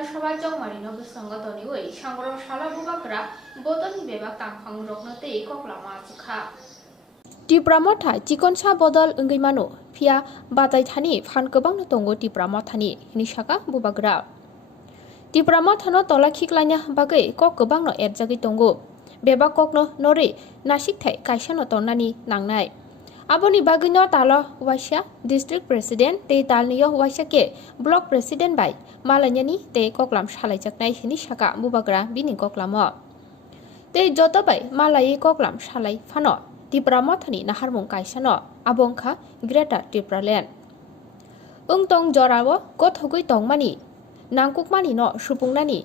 বিধানসভা জংমারিনো বসঙ্গতনি ওই সাংগ্রহ সালা বুবাকরা বদনি বেবাক তাংফাং রকনতে ককলামা আচখা टिप्रामथा चिकनसा बदल अंगैमानो फिया बाताय थानी फान गोबां दंगो टिप्रामथानि हिनिसाका बुबाग्रा टिप्रामथानो तला खिक्लाइना बागै कक गोबांनो एरजागै दंगो बेबा ककनो नरे नासिकथाय कायसानो तन्नानि नांनाय आबोनि बागैनो ताला वाइसा डिस्ट्रिक्ट प्रेसिडेंट ते तालनियो वाइसाके ब्लक प्रेसिडेंट बाय मालान्यानि ते ककलाम सालायजाकनाय हिनिसाका बुबाग्रा बिनि ककलामो ते जतबाय मालायै ककलाम सालाय फानो टिप्रामथानि नाहारमुं कायसानो आबंखा ग्रेटार टिप्रालेण्ड तंग जरावो गथगै तंगमानि नांकुकमानि न सुपुंनानि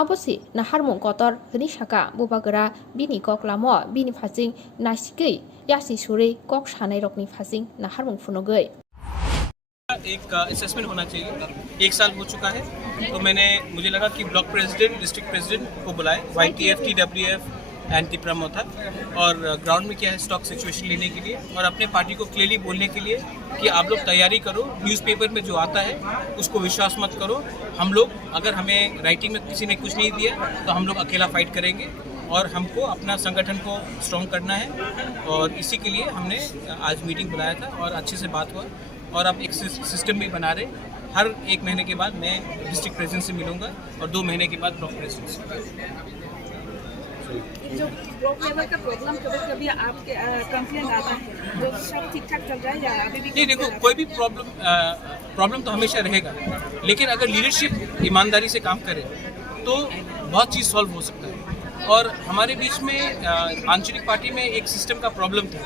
आबसि नाहारमुं कतर हिनिसाका बुबागोरा बिनि ककलामो बिनि फासिं नासिकै यासि सुरै कक सानाय रकनि फासिं नाहारमुं फुनगै एक असेसमेंट होना चाहिए। 1 साल हो चुका है तो मुझे लगा कि ब्लॉक प्रेसिडेंट डिस्ट्रिक्ट प्रेसिडेंट को बुलाए YTF TWF एंड टिप्रामथा और ग्राउंड में क्या है स्टॉक सिचुएशन लेने के लिए और अपने पार्टी को क्लियरली बोलने के लिए कि आप लोग तैयारी करो, न्यूज़पेपर में जो आता है उसको विश्वास मत करो। हम लोग अगर हमें राइटिंग में किसी ने कुछ नहीं दिया तो हम लोग अकेला फाइट करेंगे और हमको अपना संगठन को स्ट्रॉन्ग करना है और इसी के लिए हमने आज मीटिंग बुलाया था और अच्छे से बात हुआ और अब एक सिस्टम भी बना रहे। हर 1 महीने के बाद मैं डिस्ट्रिक्ट प्रेसिडेंट से मिलूंगा और 2 महीने के बाद ब्लॉक प्रेसिडेंट से। जो ब्लॉक लेवल का प्रॉब्लम कभी आपके कंप्लेंट आता है जो सब ठीक ठाक चल रहा है या अभी भी नहीं, देखो कोई भी प्रॉब्लम तो हमेशा रहेगा, लेकिन अगर लीडरशिप ईमानदारी से काम करे तो बहुत चीज़ सॉल्व हो सकता है। और हमारे बीच में आंचलिक पार्टी में एक सिस्टम का प्रॉब्लम था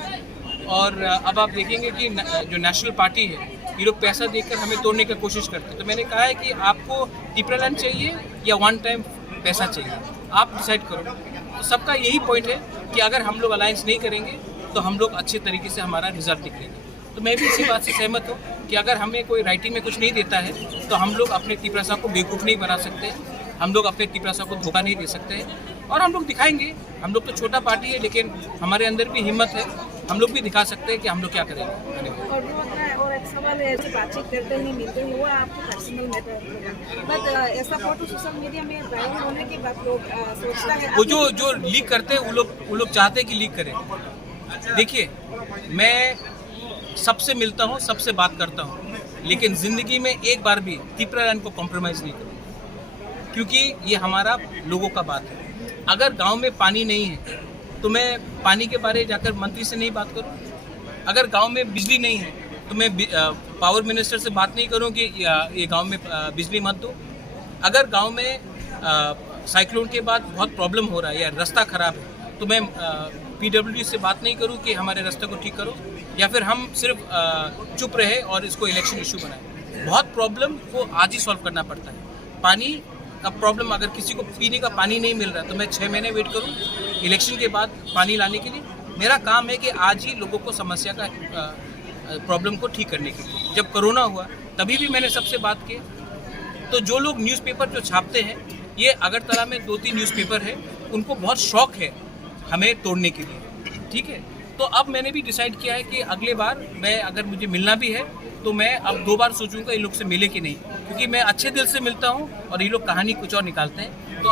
और अब आप देखेंगे कि जो नेशनल पार्टी है ये लोग पैसा देकर हमें तोड़ने की कोशिश करते हैं। तो मैंने कहा है कि आपको टिप्रालैंड चाहिए या 1 टाइम पैसा चाहिए, आप डिसाइड करो। तो सबका यही पॉइंट है कि अगर हम लोग अलायंस नहीं करेंगे तो हम लोग अच्छे तरीके से हमारा रिजल्ट निकलेंगे। तो मैं भी इसी बात से सहमत हूँ कि अगर हमें कोई राइटिंग में कुछ नहीं देता है तो हम लोग अपने टिप्रासा को बेवकूफ़ नहीं बना सकते, हम लोग अपने टिप्रासा को धोखा नहीं दे सकते हैं और हम लोग दिखाएंगे। हम लोग तो छोटा पार्टी है लेकिन हमारे अंदर भी हिम्मत है, हम लोग भी दिखा सकते हैं कि हम लोग क्या करेंगे। और एक सवाल है जो बातचीत करते नहीं मिलते हैं वो आपको पर्सनल मैटर बट ऐसा फोटो सोशल मीडिया में वायरल होने के बाद लोग सोचता है वो जो लीक करते हैं वो लोग चाहते हैं कि लीक करें। देखिए मैं सबसे मिलता हूँ, सबसे बात करता हूँ, लेकिन ज़िंदगी में एक बार भी टिप्रालैंड को कॉम्प्रोमाइज़ नहीं करूँ क्योंकि ये हमारा लोगों का बात है। अगर गांव में पानी नहीं है तो मैं पानी के बारे जाकर मंत्री से नहीं बात करूं। अगर गांव में बिजली नहीं है तो मैं पावर मिनिस्टर से बात नहीं करूं कि ये गांव में बिजली मत दो। अगर गांव में साइक्लोन के बाद बहुत प्रॉब्लम हो रहा है या रास्ता ख़राब है तो मैं PWD से बात नहीं करूं कि हमारे रास्ते को ठीक करो या फिर हम सिर्फ चुप रहे और इसको इलेक्शन इशू बनाए। बहुत प्रॉब्लम को आज ही सॉल्व करना पड़ता है। पानी का प्रॉब्लम अगर किसी को पीने का पानी नहीं मिल रहा तो मैं 6 महीने वेट करूं इलेक्शन के बाद पानी लाने के लिए? मेरा काम है कि आज ही लोगों को समस्या का प्रॉब्लम को ठीक करने के लिए। जब कोरोना हुआ तभी भी मैंने सबसे बात की। तो जो लोग न्यूज़पेपर जो छापते हैं ये अगरतला में 2-3 न्यूज़पेपर है, उनको बहुत शौक है हमें तोड़ने के लिए, ठीक है। तो अब मैंने भी डिसाइड किया है कि अगले बार मैं अगर मुझे मिलना भी है तो मैं अब 2 बार सोचूंगा इन लोग से मिले कि नहीं, क्योंकि मैं अच्छे दिल से मिलता हूँ और ये लोग कहानी कुछ और निकालते हैं। तो